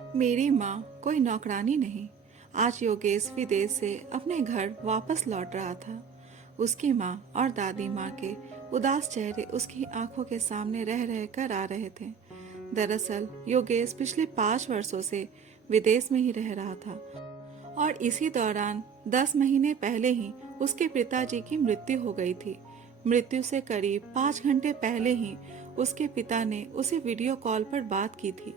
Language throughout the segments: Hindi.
मेरी माँ कोई नौकरानी नहीं। आज योगेश विदेश से अपने घर वापस लौट रहा था। उसकी माँ और दादी माँ के उदास चेहरे उसकी आंखों के सामने रह रह कर आ रहे थे। दरअसल योगेश पिछले 5 वर्षों से विदेश में ही रह रहा था और इसी दौरान 10 महीने पहले ही उसके पिताजी की मृत्यु हो गई थी। मृत्यु से करीब 5 घंटे पहले ही उसके पिता ने उसे वीडियो कॉल पर बात की थी।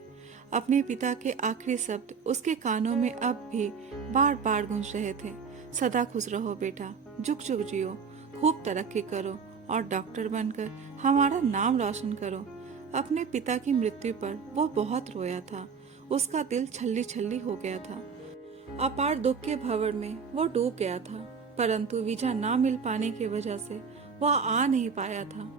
अपने पिता के आखिरी शब्द उसके कानों में अब भी बार बार गूंज रहे थे। सदा खुश रहो बेटा, जुग जुग जियो, खूब तरक्की करो और डॉक्टर बनकर हमारा नाम रोशन करो। अपने पिता की मृत्यु पर वो बहुत रोया था। उसका दिल छल्ली छल्ली हो गया था। अपार दुख के भंवर में वो डूब गया था, परंतु वीजा ना मिल पाने की वजह से वह आ नहीं पाया था।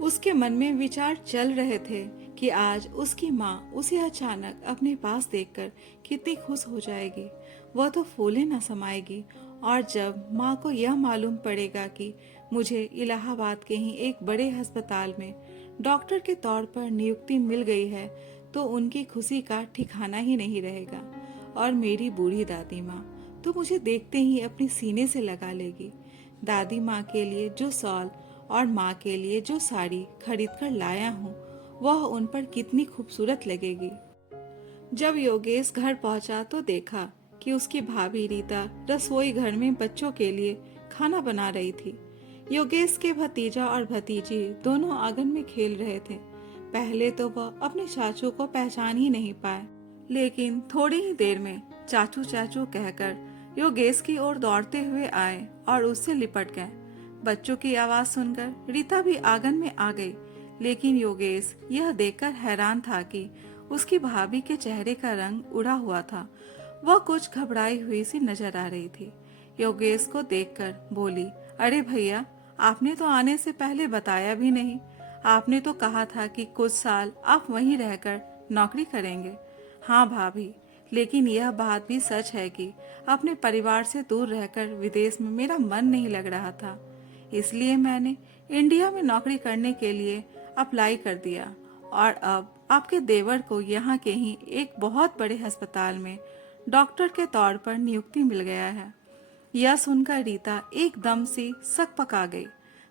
उसके मन में विचार चल रहे थे कि आज उसकी माँ उसे अचानक अपने पास देखकर कितनी खुश हो जाएगी। वह तो फूले न समाएगी। और जब माँ को यह मालूम पड़ेगा कि मुझे इलाहाबाद के ही एक बड़े अस्पताल में डॉक्टर के तौर पर नियुक्ति मिल गई है, तो उनकी खुशी का ठिकाना ही नहीं रहेगा। और मेरी बूढ़ी दादी माँ तो मुझे देखते ही अपने सीने से लगा लेगी। दादी माँ के लिए जो शॉल और माँ के लिए जो साड़ी खरीद कर लाया हूँ, वह उन पर कितनी खूबसूरत लगेगी। जब योगेश घर पहुंचा तो देखा कि उसकी भाभी रीता रसोई घर में बच्चों के लिए खाना बना रही थी। योगेश के भतीजा और भतीजी दोनों आंगन में खेल रहे थे। पहले तो वह अपने चाचू को पहचान ही नहीं पाए, लेकिन थोड़ी ही देर में चाचू चाचू कहकर योगेश की ओर दौड़ते हुए आए और उससे लिपट गए। बच्चों की आवाज सुनकर रीता भी आंगन में आ गई, लेकिन योगेश यह देखकर हैरान था कि उसकी भाभी के चेहरे का रंग उड़ा हुआ था। वह कुछ घबराई हुई सी नजर आ रही थी। योगेश को देखकर बोली, अरे भैया, आपने तो आने से पहले बताया भी नहीं। आपने तो कहा था कि कुछ साल आप वहीं रहकर नौकरी करेंगे। हाँ भाभी, लेकिन यह बात भी सच है कि अपने परिवार से दूर रहकर विदेश में मेरा मन नहीं लग रहा था। इसलिए मैंने इंडिया में नौकरी करने के लिए अप्लाई कर दिया और अब आपके देवर को यहाँ के ही एक बहुत बड़े अस्पताल में डॉक्टर के तौर पर नियुक्ति मिल गया है। यह सुनकर रीता एकदम सी सकपका गई।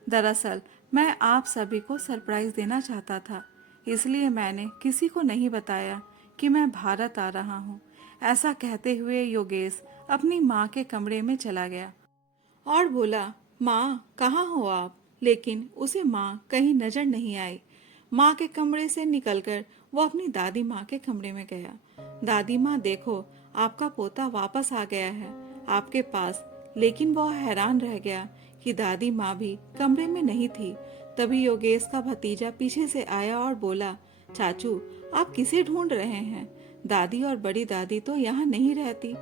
दरअसल मैं आप सभी को सरप्राइज देना चाहता था, इसलिए मैंने किसी को नहीं बताया कि मैं भारत आ रहा हूँ। ऐसा कहते हुए योगेश अपनी माँ के कमरे में चला गया और बोला, माँ कहाँ हो आप? लेकिन उसे माँ कहीं नजर नहीं आई। माँ के कमरे से निकलकर वो अपनी दादी माँ के कमरे में गया। दादी माँ, देखो, आपका पोता वापस आ गया है आपके पास। लेकिन वह हैरान रह गया कि दादी माँ भी कमरे में नहीं थी। तभी योगेश का भतीजा पीछे से आया और बोला, चाचू, आप किसे ढूंढ रहे हैं? दादी और बड़ी दादी तो यहाँ नहीं रहती।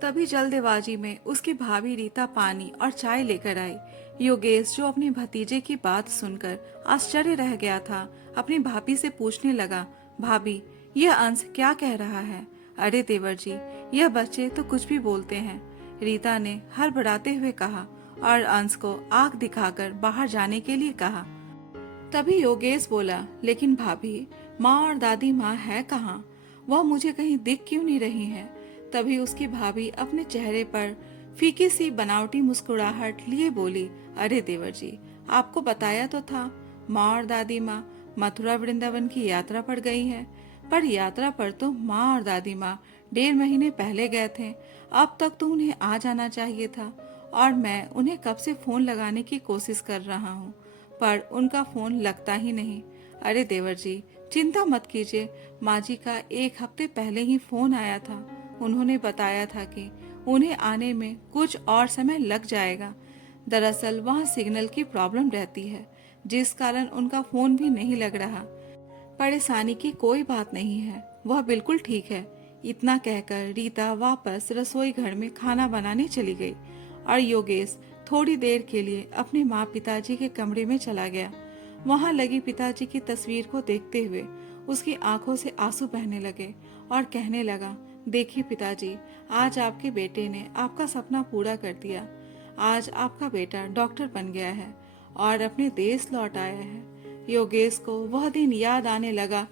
तभी जल्दबाजी में उसकी भाभी रीता पानी और चाय लेकर आई। योगेश, जो अपने भतीजे की बात सुनकर आश्चर्य रह गया था, अपनी भाभी से पूछने लगा, भाभी, यह अंश क्या कह रहा है? अरे देवर जी, यह बच्चे तो कुछ भी बोलते हैं, रीता ने हड़बड़ाते हुए कहा और अंश को आंख दिखाकर बाहर जाने के लिए कहा। तभी योगेश बोला, लेकिन भाभी, माँ और दादी माँ है कहाँ? वह मुझे कहीं दिख क्यों नहीं रही हैं? तभी उसकी भाभी अपने चेहरे पर फीकी सी बनावटी मुस्कुराहट लिए बोली, अरे देवर जी, आपको बताया तो था, माँ और दादी माँ मथुरा वृंदावन की यात्रा पर गई हैं। पर यात्रा पर तो माँ और दादी माँ 1.5 महीने पहले गए थे। अब तक तो उन्हें आ जाना चाहिए था और मैं उन्हें कब से फोन लगाने की कोशिश कर रहा हूँ, पर उनका फोन लगता ही नहीं। अरे देवर जी, चिंता मत कीजिए, माँ जी का 1 हफ्ते पहले ही फोन आया था। उन्होंने बताया था कि उन्हें आने में कुछ और समय लग जाएगा। दरअसल वहाँ सिग्नल की प्रॉब्लम रहती है, जिस कारण उनका फोन भी नहीं लग रहा। परेशानी की कोई बात नहीं है, वह बिल्कुल ठीक है। इतना कहकर रीता वापस रसोई घर में खाना बनाने चली गई और योगेश थोड़ी देर के लिए अपने माँ पिताजी के कमरे में चला गया। वहाँ लगी पिताजी की तस्वीर को देखते हुए उसकी आंखों से आंसू बहने लगे और कहने लगा, देखिए पिताजी, आज आपके बेटे ने आपका सपना पूरा कर दिया। आज आपका बेटा डॉक्टर बन गया है और अपने देश लौट आया है। योगेश को वह दिन याद आने लगा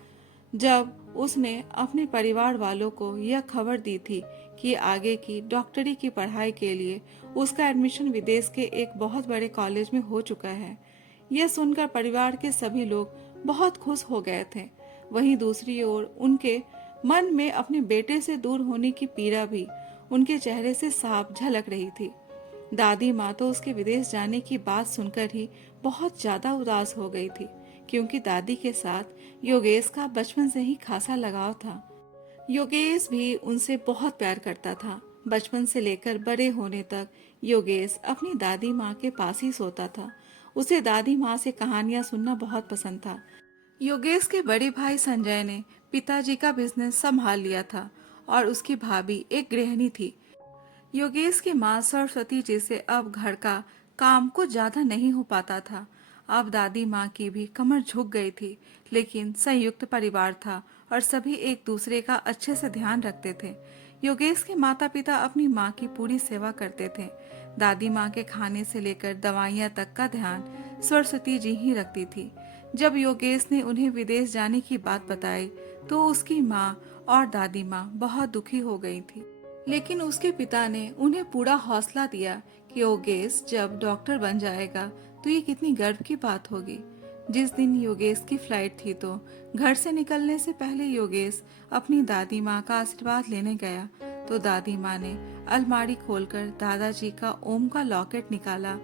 जब उसने अपने परिवार वालों को यह खबर दी थी कि आगे की डॉक्टरी की पढ़ाई के लिए उसका एडमिशन विदेश के एक बहुत बड़े कॉलेज में हो चुका है। यह सुनकर परिवार के सभी लोग बहुत खुश हो गए थे। वहीं दूसरी ओर उनके मन में अपने बेटे से दूर होने की पीड़ा भी उनके चेहरे से साफ झलक रही थी। दादी माँ तो उसके विदेश जाने की बात सुनकर ही बहुत ज्यादा उदास हो गई थी, क्योंकि दादी के साथ योगेश का बचपन से ही खासा लगाव था। योगेश भी उनसे बहुत प्यार करता था। बचपन से लेकर बड़े होने तक योगेश अपनी दादी माँ के पास ही सोता था। उसे दादी माँ से कहानियां सुनना बहुत पसंद था। योगेश के बड़े भाई संजय ने पिताजी का बिजनेस संभाल लिया था और उसकी भाभी एक गृहिणी थी। योगेश की माँ सरस्वती जी से अब घर का काम कुछ ज्यादा नहीं हो पाता था। अब दादी माँ की भी कमर झुक गई थी, लेकिन संयुक्त परिवार था और सभी एक दूसरे का अच्छे से ध्यान रखते थे। योगेश के माता पिता अपनी माँ की पूरी सेवा करते थे। दादी माँ के खाने से लेकर दवाइयाँ तक का ध्यान सरस्वती जी ही रखती थी। जब योगेश ने उन्हें विदेश जाने की बात बताई तो उसकी माँ और दादी माँ बहुत दुखी हो गई थी। लेकिन उसके पिता ने उन्हें पूरा हौसला दिया कि योगेश जब डॉक्टर बन जाएगा तो ये कितनी गर्व की बात होगी। जिस दिन योगेश की फ्लाइट थी तो घर से निकलने से पहले योगेश अपनी दादी माँ का आशीर्वाद लेने गया तो दादी माँ ने अलमारी खोलकर दादाजी का ओम का लॉकेट निकाला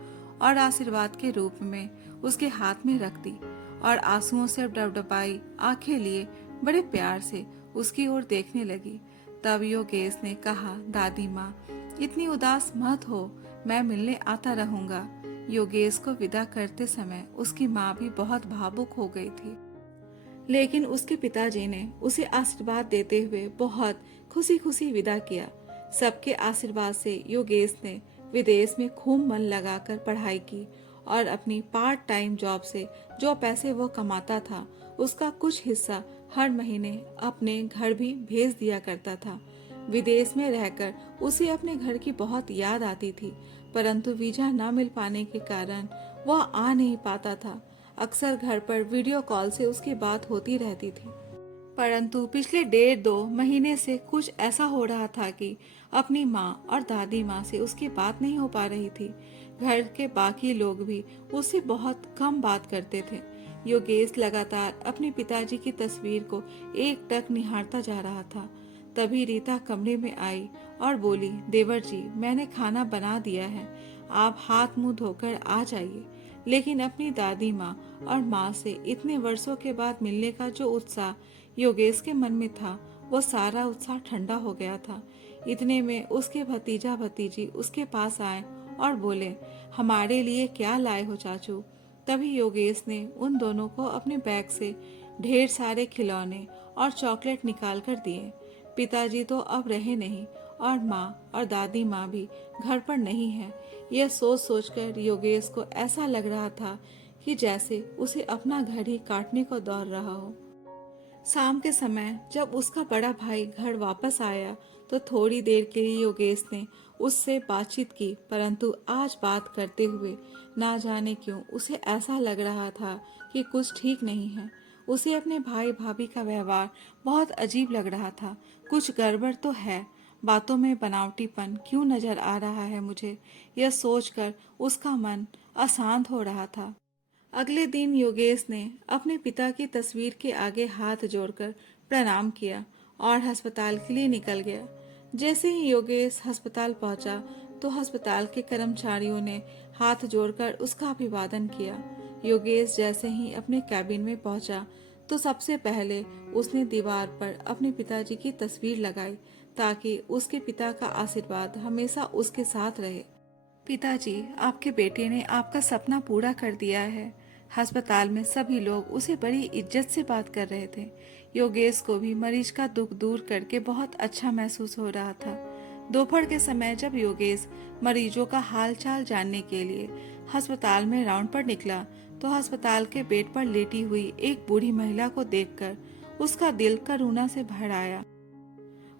और आशीर्वाद के रूप में उसके हाथ में रख दी और आंसुओं से डबडबाई आंखें लिए बड़े प्यार से उसकी ओर देखने लगी। तब योगेश ने कहा, दादी माँ इतनी उदास मत हो, मैं मिलने आता रहूंगा। योगेश को विदा करते समय उसकी माँ भी बहुत भावुक हो गई थी, लेकिन उसके पिताजी ने उसे आशीर्वाद देते हुए बहुत खुशी खुशी विदा किया। सबके आशीर्वाद से योगेश ने विदेश में खूब मन लगाकर पढ़ाई की और अपनी पार्ट टाइम जॉब से जो पैसे वो कमाता था उसका कुछ हिस्सा हर महीने अपने घर भी भेज दिया करता था। विदेश में रहकर उसे अपने घर की बहुत याद आती थी, परंतु वीजा न मिल पाने के कारण वह आ नहीं पाता था। अक्सर घर पर वीडियो कॉल से उसकी बात होती रहती थी, परंतु पिछले 1.5-2 महीने से कुछ ऐसा हो रहा था कि अपनी माँ और दादी माँ से उसकी बात नहीं हो पा रही थी। घर के बाकी लोग भी उससे बहुत कम बात करते थे। योगेश लगातार अपने पिताजी की तस्वीर को एकटक निहारता जा रहा था। तभी रीता कमरे में आई और बोली, देवर जी मैंने खाना बना दिया है, आप हाथ मुंह धोकर आ जाइए। लेकिन अपनी दादी माँ और माँ से इतने वर्षों के बाद मिलने का जो उत्साह योगेश के मन में था वो सारा उत्साह ठंडा हो गया था। इतने में उसके भतीजा भतीजी उसके पास आए और बोले, हमारे लिए क्या लाए हो चाचू। तभी योगेश ने उन दोनों को अपने बैग से ढेर सारे खिलौने और चॉकलेट निकाल कर दिए। पिताजी तो अब रहे नहीं और माँ और दादी माँ भी घर पर नहीं है। यह सोच सोचकर योगेश को ऐसा लग रहा था कि जैसे उसे अपना घर ही काटने को दौड़ रहा हो। शाम के समय जब उसका बड़ा भाई घर वापस आया तो थोड़ी देर के लिए योगेश ने उससे बातचीत की, परंतु आज बात करते हुए ना जाने क्यों उसे ऐसा लग रहा था कि कुछ ठीक नहीं है। उसे अपने भाई भाभी का व्यवहार बहुत अजीब लग रहा था। कुछ गड़बड़ तो है, बातों में बनावटीपन क्यों नजर आ रहा है मुझे, यह सोचकर उसका मन अशांत हो रहा था। अगले दिन योगेश ने अपने पिता की तस्वीर के आगे हाथ जोड़कर प्रणाम किया और अस्पताल के लिए निकल गया। जैसे ही योगेश अस्पताल पहुंचा तो अस्पताल के कर्मचारियों ने हाथ जोड़कर उसका अभिवादन किया। योगेश जैसे ही अपने कैबिन में पहुंचा तो सबसे पहले उसने दीवार पर अपने पिताजी की तस्वीर लगाई ताकि उसके पिता का आशीर्वाद हमेशा उसके साथ रहे। पिताजी, आपके बेटे ने आपका सपना पूरा कर दिया है। अस्पताल में सभी लोग उसे बड़ी इज्जत से बात कर रहे थे। योगेश को भी मरीज का दुख दूर करके बहुत अच्छा महसूस हो रहा था। दोपहर के समय जब योगेश मरीजों का हाल चाल जानने के लिए अस्पताल में राउंड पर निकला तो अस्पताल के बेड पर लेटी हुई एक बूढ़ी महिला को देखकर उसका दिल करुणा से भर आया।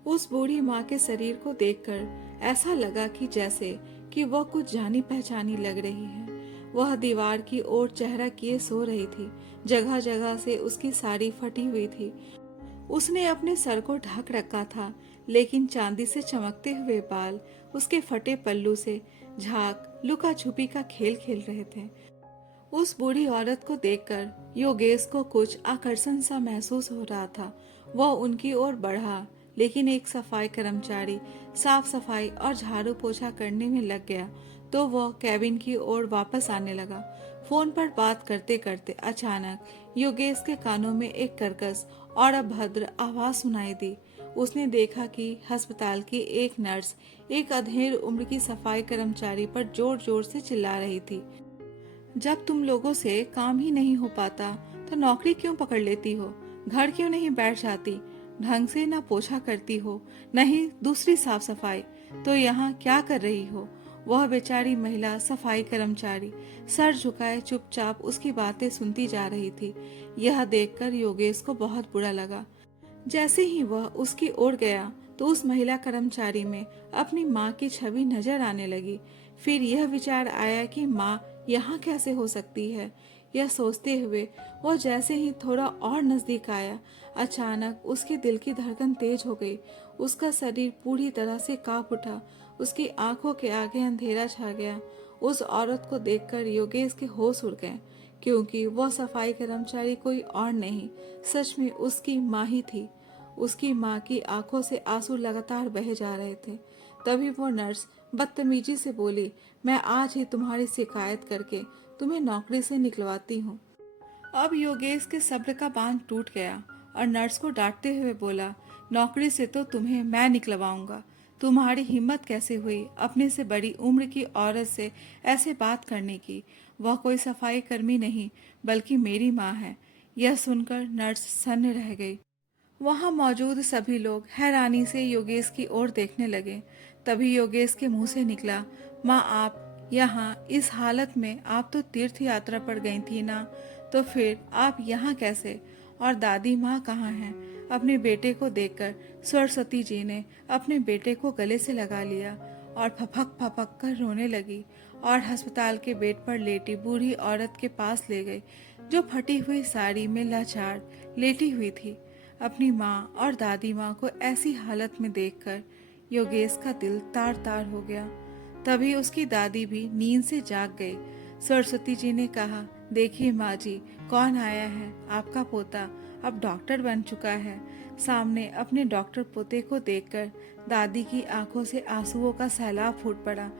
उस बूढ़ी माँ के शरीर को देखकर ऐसा लगा कि जैसे कि वह कुछ जानी पहचानी लग रही है। वह दीवार की ओर चेहरा किए सो रही थी। जगह जगह से उसकी साड़ी फटी हुई थी। उसने अपने सर को ढक रखा था, लेकिन चांदी से चमकते हुए बाल उसके फटे पल्लू से झाग लुका छुपी का खेल खेल रहे थे। उस बूढ़ी औरत को देखकर योगेश को कुछ आकर्षण सा महसूस हो रहा था। वह उनकी ओर बढ़ा, लेकिन एक सफाई कर्मचारी साफ सफाई और झाड़ू पोछा करने में लग गया तो वह कैबिन की ओर वापस आने लगा। फोन पर बात करते करते अचानक योगेश के कानों में एक कर्कश और अभद्र आवाज सुनाई दी। उसने देखा कि अस्पताल की एक नर्स एक अधेड़ उम्र की सफाई कर्मचारी पर जोर जोर से चिल्ला रही थी। जब तुम लोगों से काम ही नहीं हो पाता तो नौकरी क्यों पकड़ लेती हो? घर क्यों नहीं बैठ जाती? ढंग से न पोछा करती हो, न ही दूसरी साफ सफाई, तो यहाँ क्या कर रही हो? वह बेचारी महिला सफाई कर्मचारी सर झुकाए चुपचाप उसकी बातें सुनती जा रही थी। यह देखकर योगेश को बहुत बुरा लगा। जैसे ही वह उसकी ओर गया तो उस महिला कर्मचारी में अपनी माँ की छवि नजर आने लगी। फिर यह विचार आया कि माँ यहाँ कैसे हो सकती है। यह सोचते हुए वह जैसे ही थोड़ा और नजदीक आया, अचानक उसके दिल की धड़कन तेज हो गई। उसका शरीर पूरी तरह से कांप उठा। उसकी आंखों के आगे अंधेरा छा गया। उस औरत को देखकर योगेश के होश उड़ गए, क्योंकि वह सफाई कर्मचारी कोई और नहीं, सच में उसकी माँ ही थी। उसकी माँ की आंखों से आंसू लगातार बहे जा रहे थे। तभी वो नर्स बदतमीजी से बोली, मैं आज ही तुम्हारी शिकायत करके तुम्हें नौकरी से निकलवाती हूँ। अब योगेश के सब्र का बांध टूट गया और नर्स को डांटते हुए बोला, नौकरी से तो तुम्हें मैं निकलवाऊंगा। तुम्हारी हिम्मत कैसे हुई अपने से बड़ी उम्र की औरत से ऐसे बात करने की? वह कोई सफाई कर्मी नहीं बल्कि मेरी माँ है। यह सुनकर नर्स सन्न रह गई। वहां मौजूद सभी लोग हैरानी से योगेश की ओर देखने लगे। तभी योगेश के मुंह से निकला, माँ आप यहाँ इस हालत में? आप तो तीर्थ यात्रा पर गई थी ना, तो फिर आप यहाँ कैसे? और दादी माँ कहाँ हैं? अपने बेटे को देखकर सरस्वती जी ने अपने बेटे को गले से लगा लिया और फपक फपक कर रोने लगी और अस्पताल के बेड पर लेटी बूढ़ी औरत के पास ले गई, जो फटी हुई साड़ी में लाचार लेटी हुई थी। अपनी माँ और दादी माँ को ऐसी हालत में देखकर योगेश का दिल तार तार हो गया। तभी उसकी दादी भी नींद से जाग गई। सरस्वती जी ने कहा, देखिए माँ जी, कौन आया है? आपका पोता अब डॉक्टर बन चुका है। सामने अपने डॉक्टर पोते को देखकर दादी की आंखों से आंसुओं का सैलाब फूट पड़ा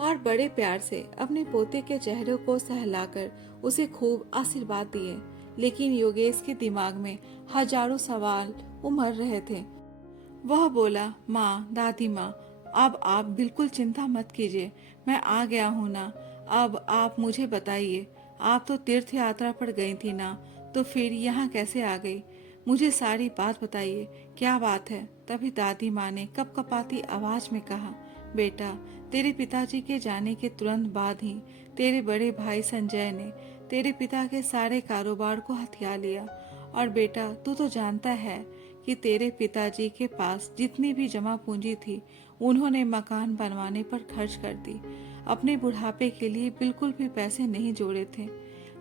और बड़े प्यार से अपने पोते के चेहरे को सहलाकर उसे खूब आशीर्वाद दिए। लेकिन योगेश के दिमाग में हजारों सवाल उमड़ रहे थे। वह बोला, माँ, दादी माँ, अब आप बिल्कुल चिंता मत कीजिए, मैं आ गया हूँ ना। अब आप मुझे बताइए, आप तो तीर्थ यात्रा पर गई थी ना, तो फिर यहाँ कैसे आ गई? मुझे सारी बात बताइए, क्या बात है? तभी दादी माँ ने कपकपाती आवाज में कहा, बेटा, तेरे पिताजी के जाने के तुरंत बाद ही तेरे बड़े भाई संजय ने तेरे पिता के सारे कारोबार को हथिया लिया। और बेटा, तू तो जानता है कि तेरे पिताजी के पास जितनी भी जमा पूंजी थी उन्होंने मकान बनवाने पर खर्च कर दी। अपने बुढ़ापे के लिए बिल्कुल भी पैसे नहीं जोड़े थे।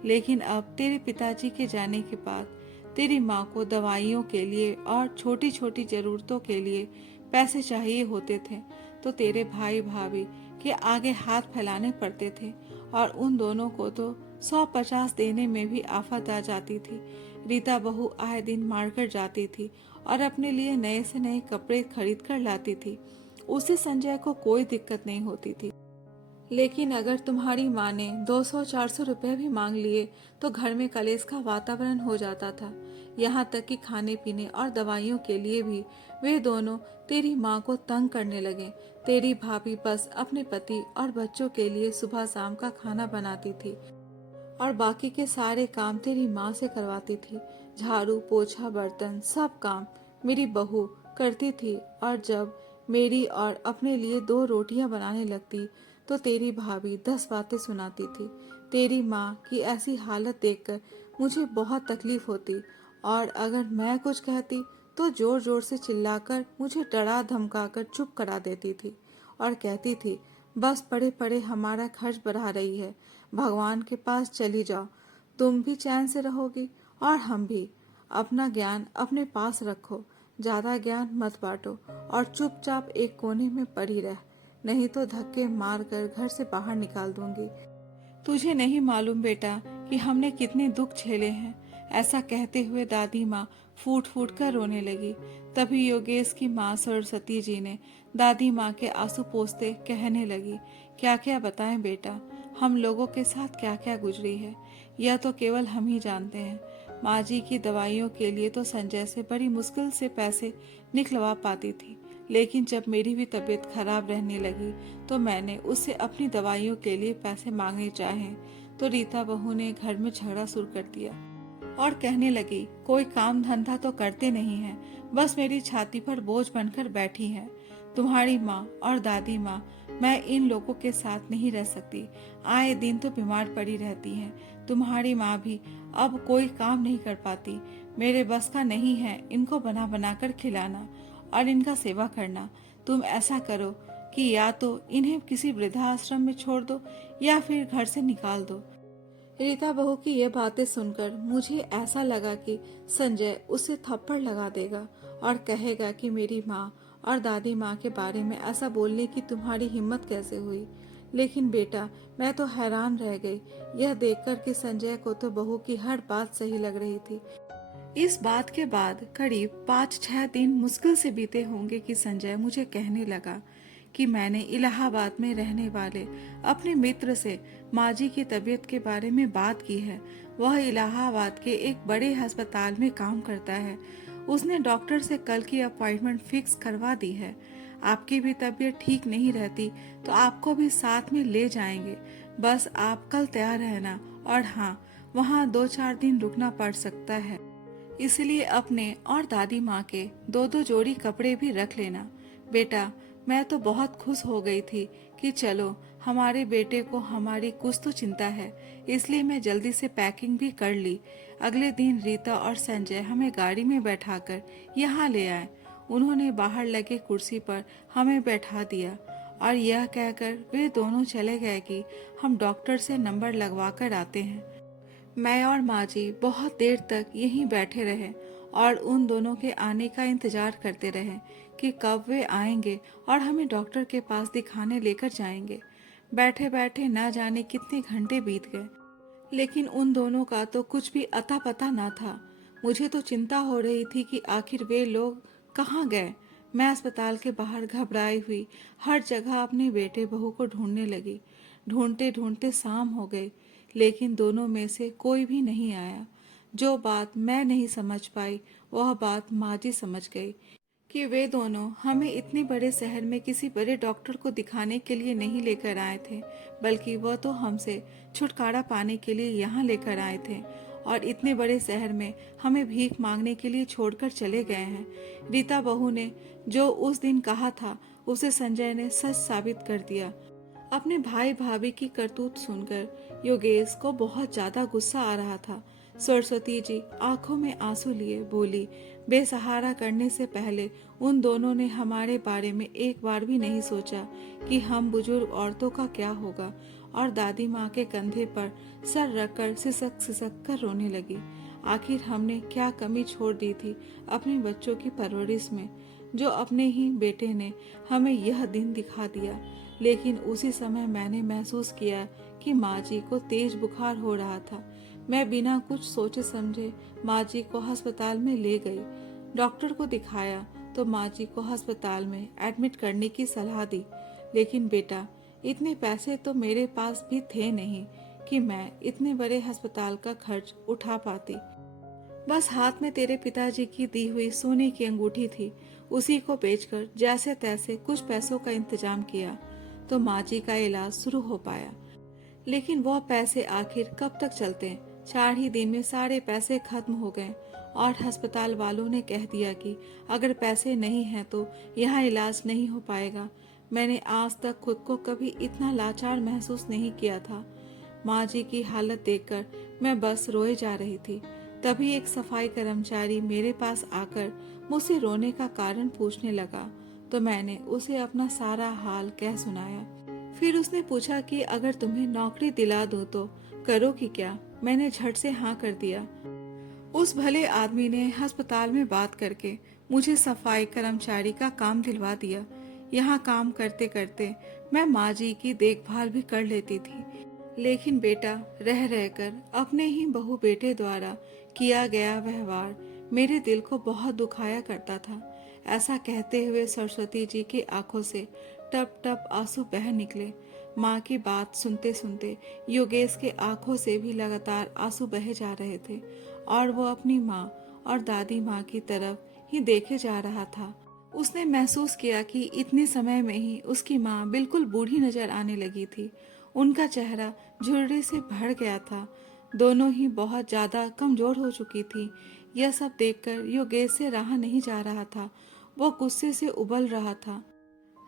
लेकिन अब तेरे पिताजी के जाने के बाद तेरी माँ को दवाइयों के लिए और छोटी छोटी जरूरतों के लिए पैसे चाहिए होते थे, तो तेरे भाई भाभी के आगे हाथ फैलाने पड़ते थे और उन दोनों को तो 150 देने में भी आफत आ जाती थी। रीता बहू आए दिन मारकर जाती थी और अपने लिए नए से नए कपड़े खरीद कर लाती थी। उससे संजय को कोई दिक्कत नहीं होती थी। लेकिन अगर तुम्हारी माँ ने 200-400 रुपए भी मांग लिए तो घर में कलेश का वातावरण हो जाता था। यहाँ तक कि खाने पीने और दवाइयों के लिए भी वे दोनों तेरी माँ को तंग करने लगे। तेरी भाभी बस अपने पति और बच्चों के लिए सुबह शाम का खाना बनाती थी और बाकी के सारे काम तेरी माँ से करवाती थी। झाड़ू पोछा बर्तन सब काम मेरी बहू करती थी और जब मेरी और अपने लिए 2 रोटियां बनाने लगती तो तेरी भाभी 10 बातें सुनाती थी। तेरी माँ की ऐसी हालत देखकर मुझे बहुत तकलीफ होती और अगर मैं कुछ कहती तो जोर जोर से चिल्लाकर मुझे डरा धमकाकर चुप करा देती थी और कहती थी, बस पड़े पड़े हमारा खर्च बढ़ा रही है, भगवान के पास चली जाओ, तुम भी चैन से रहोगी और हम भी। अपना ज्ञान अपने पास रखो, ज्यादा ज्ञान मत बांटो और चुपचाप एक कोने में पड़ी रह, नहीं तो धक्के मार कर घर से बाहर निकाल दूंगी। तुझे नहीं मालूम बेटा कि हमने कितने दुख झेले हैं। ऐसा कहते हुए दादी माँ फूट फूट कर रोने लगी। तभी योगेश की माँ सरस्वती जी ने दादी माँ के आंसू पोंछते कहने लगी, क्या क्या बताएं बेटा, हम लोगों के साथ क्या क्या गुजरी है, यह तो केवल हम ही जानते हैं। माँ जी की दवाइयों के लिए तो संजय से बड़ी मुश्किल से पैसे निकलवा पाती थी, लेकिन जब मेरी भी तबीयत खराब रहने लगी तो मैंने उससे अपनी दवाइयों के लिए पैसे मांगने चाहे तो रीता बहू ने घर में झगड़ा शुरू कर दिया और कहने लगी, कोई काम धंधा तो करते नहीं है, बस मेरी छाती पर बोझ बनकर बैठी है। तुम्हारी माँ और दादी माँ, मैं इन लोगों के साथ नहीं रह सकती, आए दिन तो बीमार पड़ी रहती हैं। तुम्हारी माँ भी अब कोई काम नहीं कर पाती, मेरे बस का नहीं है इनको बना बना कर खिलाना और इनका सेवा करना। तुम ऐसा करो कि या तो इन्हें किसी वृद्धाश्रम में छोड़ दो या फिर घर से निकाल दो। रीता बहू की ये बातें सुनकर मुझे ऐसा लगा कि संजय उसे थप्पड़ लगा देगा और कहेगा कि मेरी माँ और दादी माँ के बारे में ऐसा बोलने की तुम्हारी हिम्मत कैसे हुई। लेकिन बेटा, मैं तो हैरान रह गई यह देखकर कि संजय को तो बहू की हर बात सही लग रही थी। इस बात के बाद करीब 5-6 दिन मुश्किल से बीते होंगे कि संजय मुझे कहने लगा कि मैंने इलाहाबाद में रहने वाले अपने मित्र से माँ जी की तबीयत के बारे में बात की है। वह इलाहाबाद के एक बड़े अस्पताल में काम करता है। उसने डॉक्टर से कल की अपॉइंटमेंट फिक्स करवा दी है। आपकी भी तबीयत ठीक नहीं रहती तो आपको भी साथ में ले जाएंगे। बस आप कल तैयार रहना और हाँ, वहाँ 2-4 दिन रुकना पड़ सकता है, इसलिए अपने और दादी माँ के 2-2 जोड़ी कपड़े भी रख लेना। बेटा, मैं तो बहुत खुश हो गई थी कि चलो हमारे बेटे को हमारी कुछ तो चिंता है, इसलिए मैं जल्दी से पैकिंग भी कर ली। अगले दिन रीता और संजय हमें गाड़ी में बैठाकर यहाँ ले आए। उन्होंने बाहर लगे कुर्सी पर हमें बैठा दिया और यह कहकर वे दोनों चले गए कि हम डॉक्टर से नंबर लगवा कर आते हैं। मैं और माँ जी बहुत देर तक यहीं बैठे रहे और उन दोनों के आने का इंतजार करते रहे कि कब वे आएंगे और हमें डॉक्टर के पास दिखाने लेकर जाएंगे। बैठे बैठे न जाने कितने घंटे बीत गए, लेकिन उन दोनों का तो कुछ भी अता पता न था। मुझे तो चिंता हो रही थी कि आखिर वे लोग कहाँ गए। मैं अस्पताल के बाहर घबराई हुई हर जगह अपने बेटे बहू को ढूंढने लगी। ढूंढते ढूंढते शाम हो गई, लेकिन दोनों में से कोई भी नहीं आया। जो बात मैं नहीं समझ पाई वह बात माँ जी समझ गई कि वे दोनों हमें इतने बड़े शहर में किसी बड़े डॉक्टर को दिखाने के लिए नहीं लेकर आए थे, बल्कि वह तो हमसे छुटकारा पाने के लिए यहाँ लेकर आए थे और इतने बड़े शहर में हमें भीख मांगने के लिए छोड़कर चले गए हैं। रीता बहू ने जो उस दिन कहा था उसे संजय ने सच साबित कर दिया। अपने भाई भाभी की करतूत सुनकर योगेश को बहुत ज्यादा गुस्सा आ रहा था। सरस्वती जी आंखों में आंसू लिए बोली, बेसहारा करने से पहले उन दोनों ने हमारे बारे में एक बार भी नहीं सोचा कि हम बुजुर्ग औरतों का क्या होगा। और दादी माँ के कंधे पर सर रखकर सिसक सिसक कर रोने लगी। आखिर हमने क्या कमी छोड़ दी थी अपने बच्चों की परवरिश में, जो अपने ही बेटे ने हमें यह दिन दिखा दिया। लेकिन उसी समय मैंने महसूस किया कि माँ जी को तेज बुखार हो रहा था। मैं बिना कुछ सोचे समझे माँ जी को अस्पताल में ले गई। डॉक्टर को दिखाया तो माँ जी को अस्पताल में एडमिट करने की सलाह दी। लेकिन बेटा, इतने पैसे तो मेरे पास भी थे नहीं कि मैं इतने बड़े अस्पताल का खर्च उठा पाती। बस हाथ में तेरे पिताजी की दी हुई सोने की अंगूठी थी, उसी को बेचकर जैसे तैसे कुछ पैसों का इंतजाम किया तो माँ जी का इलाज शुरू हो पाया। लेकिन वह पैसे आखिर कब तक चलते। 4 ही दिन में सारे पैसे खत्म हो गए और अस्पताल वालों ने कह दिया कि अगर पैसे नहीं हैं तो यहाँ इलाज नहीं हो पाएगा। मैंने आज तक खुद को कभी इतना लाचार महसूस नहीं किया था। माँ जी की हालत देखकर मैं बस रोए जा रही थी। तभी एक सफाई कर्मचारी मेरे पास आकर मुझसे रोने का कारण पूछने लगा तो मैंने उसे अपना सारा हाल कह सुनाया। फिर उसने पूछा कि अगर तुम्हें नौकरी दिला दूं तो करोगी क्या। मैंने झट से हाँ कर दिया। उस भले आदमी ने अस्पताल में बात करके मुझे सफाई कर्मचारी का काम दिलवा दिया। यहाँ काम करते करते मैं माँ जी की देखभाल भी कर लेती थी, लेकिन बेटा रह रहकर अपने ही बहू बेटे द्वारा किया गया व्यवहार मेरे दिल को बहुत दुखाया करता था। ऐसा कहते हुए सरस्वती जी की आंखों से टप टप आंसू बह निकले। माँ की बात सुनते सुनते योगेश के आंखों से भी लगातार आंसू बहे जा रहे थे और वो अपनी माँ और दादी माँ की तरफ ही देखे जा रहा था। उसने महसूस किया कि इतने समय में ही उसकी माँ बिल्कुल बूढ़ी नजर आने लगी थी। उनका चेहरा झुर्री से भर गया था। दोनों ही बहुत ज्यादा कमजोर हो चुकी थी। यह सब देखकर योगेश से रहा नहीं जा रहा था। वो गुस्से से उबल रहा था।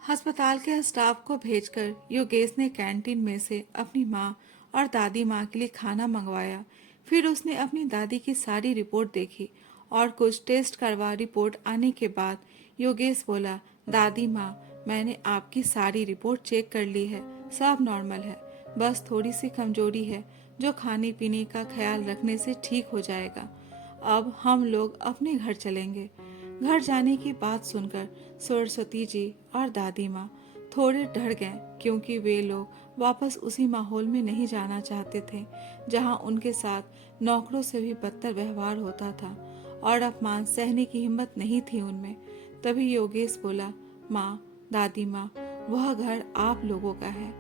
अस्पताल के स्टाफ को भेजकर योगेश ने कैंटीन में से अपनी माँ और दादी माँ के लिए खाना मंगवाया। फिर उसने अपनी दादी की सारी रिपोर्ट देखी और कुछ टेस्ट करवा रिपोर्ट आने के बाद योगेश बोला, दादी माँ, मैंने आपकी सारी रिपोर्ट चेक कर ली है, सब नॉर्मल है, बस थोड़ी सी कमजोरी है जो खाने पीने का ख्याल रखने से ठीक हो जाएगा। अब हम लोग अपने घर चलेंगे। घर जाने की बात सुनकर सरस्वती जी और दादी माँ थोड़े डर गए, क्योंकि वे लोग वापस उसी माहौल में नहीं जाना चाहते थे जहाँ उनके साथ नौकरों से भी बदतर व्यवहार होता था और अपमान सहने की हिम्मत नहीं थी उनमें। तभी योगेश बोला, माँ, दादी माँ, वह घर आप लोगों का है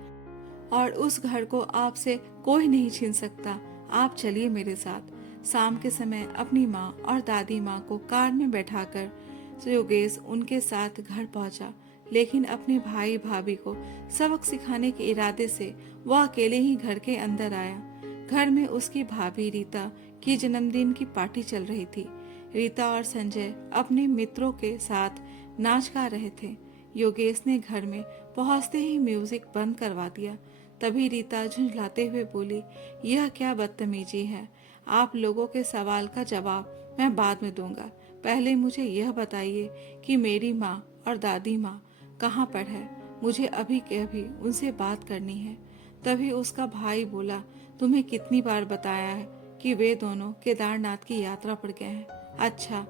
और उस घर को आपसे कोई नहीं छीन सकता। आप चलिए मेरे साथ। शाम के समय अपनी माँ और दादी माँ को कार में बैठाकर योगेश उनके साथ घर पहुंचा, लेकिन अपने भाई भाभी को सबक सिखाने के इरादे से वह अकेले ही घर के अंदर आया। घर में उसकी भाभी रीता की जन्मदिन की पार्टी चल रही थी। रीता और संजय अपने मित्रों के साथ नाच गा रहे थे। योगेश ने घर में पहुंचते ही म्यूजिक बंद करवा दिया। तभी रीता झुंझलाते हुए बोली, यह क्या बदतमीजी है? आप लोगों के सवाल का जवाब मैं बाद में दूंगा। पहले मुझे यह बताइए कि मेरी माँ और दादी माँ कहाँ पर है? मुझे अभी के अभी उनसे बात करनी है। तभी उसका भाई बोला, तुम्हें कितनी बार बताया है कि वे दोनों केदारनाथ की यात्रा पर गए हैं। अच्छा,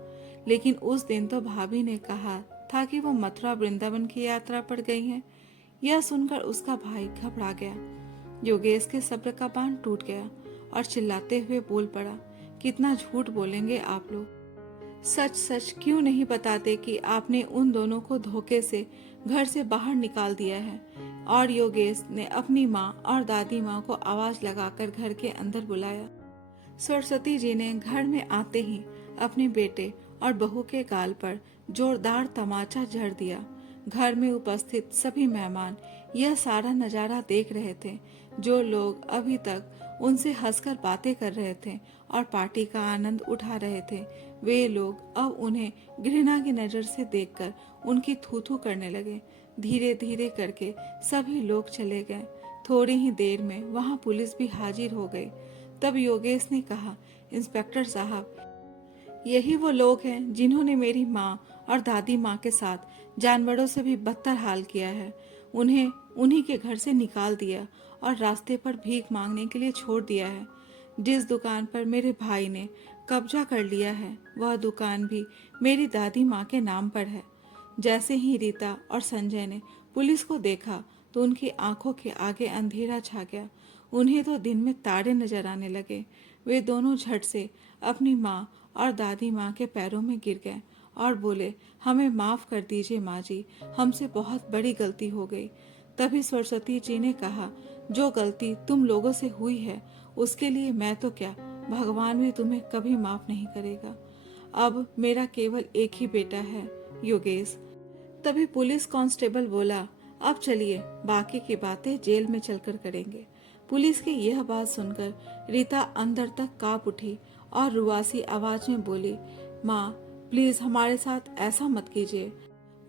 लेकिन उस दिन तो भाभी ने कहा था कि वो मथुरा वृंदावन की यात्रा पर गई हैं। यह सुनकर उसका भाई घबरा गया। योगेश के सब्र का बांध टूट गया और चिल्लाते हुए बोल पड़ा, कितना झूठ बोलेंगे आप लोग? सच सच क्यों नहीं बताते कि आपने उन दोनों को धोखे से घर से बाहर निकाल दिया है? और योगेश ने अपनी माँ और दादी माँ को आवाज लगाकर घर के अंदर बुलाया। सरस्वती जी ने घर में आते ही अपने बेटे और बहू के गाल पर जोरदार तमाचा जड़ दिया। घर में उपस्थित सभी मेहमान यह सारा नजारा देख रहे थे। जो लोग अभी तक उनसे हंसकर बातें कर रहे थे और पार्टी का आनंद उठा रहे थे, वे लोग अब उन्हें घृणा की नजर से देखकर उनकी थू थू करने लगे। धीरे धीरे करके सभी लोग चले गए। थोड़ी ही देर में वहां पुलिस भी हाजिर हो गई। तब योगेश ने कहा, इंस्पेक्टर साहब, यही वो लोग हैं जिन्होंने मेरी माँ और दादी माँ के साथ जानवरों से भी बदतर हाल किया है। उन्हें उन्हीं के घर से निकाल दिया और रास्ते पर भीख मांगने के लिए छोड़ दिया है। जिस दुकान पर मेरे भाई ने कब्जा कर लिया है, वह दुकान भी मेरी दादी माँ के नाम पर है। जैसे ही रीता और संजय ने पुलिस को देखा तो उनकी आंखों के आगे अंधेरा छा गया। उन्हें तो दिन में तारे नजर आने लगे। वे दोनों झट से अपनी माँ और दादी माँ के पैरों में गिर गए और बोले, हमें माफ कर दीजिए माँ जी, हमसे बहुत बड़ी गलती हो गई। तभी सरस्वती जी ने कहा, जो गलती तुम लोगों से हुई है उसके लिए मैं तो क्या, भगवान भी तुम्हें कभी माफ नहीं करेगा। अब मेरा केवल एक ही बेटा है, योगेश। तभी पुलिस कांस्टेबल बोला, अब चलिए, बाकी की बातें जेल में चलकर करेंगे। पुलिस की यह बात सुनकर रीता अंदर तक कांप उठी और रुआसी आवाज में बोली, माँ, प्लीज हमारे साथ ऐसा मत कीजिए।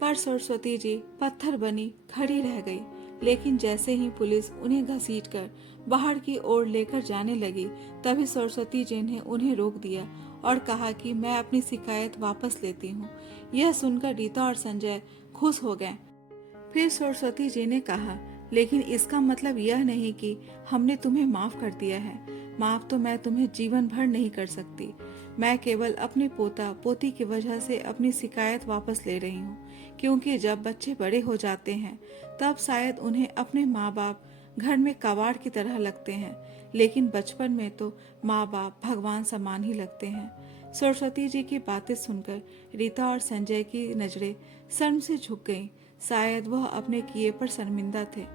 पर सरस्वती जी पत्थर बनी खड़ी रह गई। लेकिन जैसे ही पुलिस उन्हें घसीटकर बाहर की ओर लेकर जाने लगी, तभी सरस्वती जी ने उन्हें रोक दिया और कहा कि मैं अपनी शिकायत वापस लेती हूँ। यह सुनकर रीता और संजय खुश हो गए। फिर सरस्वती जी ने कहा, लेकिन इसका मतलब यह नहीं कि हमने तुम्हें माफ कर दिया है। माफ तो मैं तुम्हें जीवन भर नहीं कर सकती। मैं केवल अपने पोता पोती की वजह से अपनी शिकायत वापस ले रही हूँ, क्योंकि जब बच्चे बड़े हो जाते हैं तब शायद उन्हें अपने माँ बाप घर में कबाड़ की तरह लगते हैं, लेकिन बचपन में तो माँ बाप भगवान समान ही लगते हैं। सरस्वती जी की बातें सुनकर रीता और संजय की नजरें शर्म से झुक गईं। शायद वह अपने किए पर शर्मिंदा थे।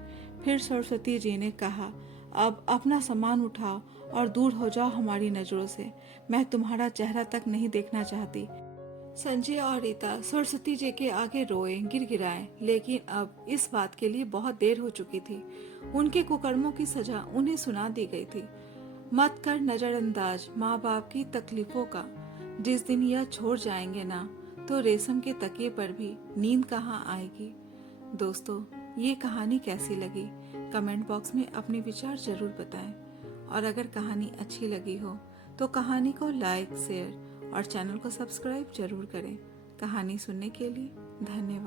फिर सरस्वती जी ने कहा, अब अपना सामान उठाओ और दूर हो जाओ हमारी नजरों से। मैं तुम्हारा चेहरा तक नहीं देखना चाहती। संजय और रीता सरस्वती जी के आगे रोए गिड़गिड़ाए, लेकिन अब इस बात के लिए बहुत देर हो चुकी थी। उनके कुकर्मों की सजा उन्हें सुना दी गई थी। मत कर नजरअंदाज माँ बाप की तकलीफों का। जिस दिन यह छोड़ जाएंगे ना, तो रेशम के तकिए पर भी नींद कहाँ आएगी। दोस्तों, ये कहानी कैसी लगी कमेंट बॉक्स में अपने विचार जरूर बताएं। और अगर कहानी अच्छी लगी हो तो कहानी को लाइक, शेयर और चैनल को सब्सक्राइब जरूर करें। कहानी सुनने के लिए धन्यवाद।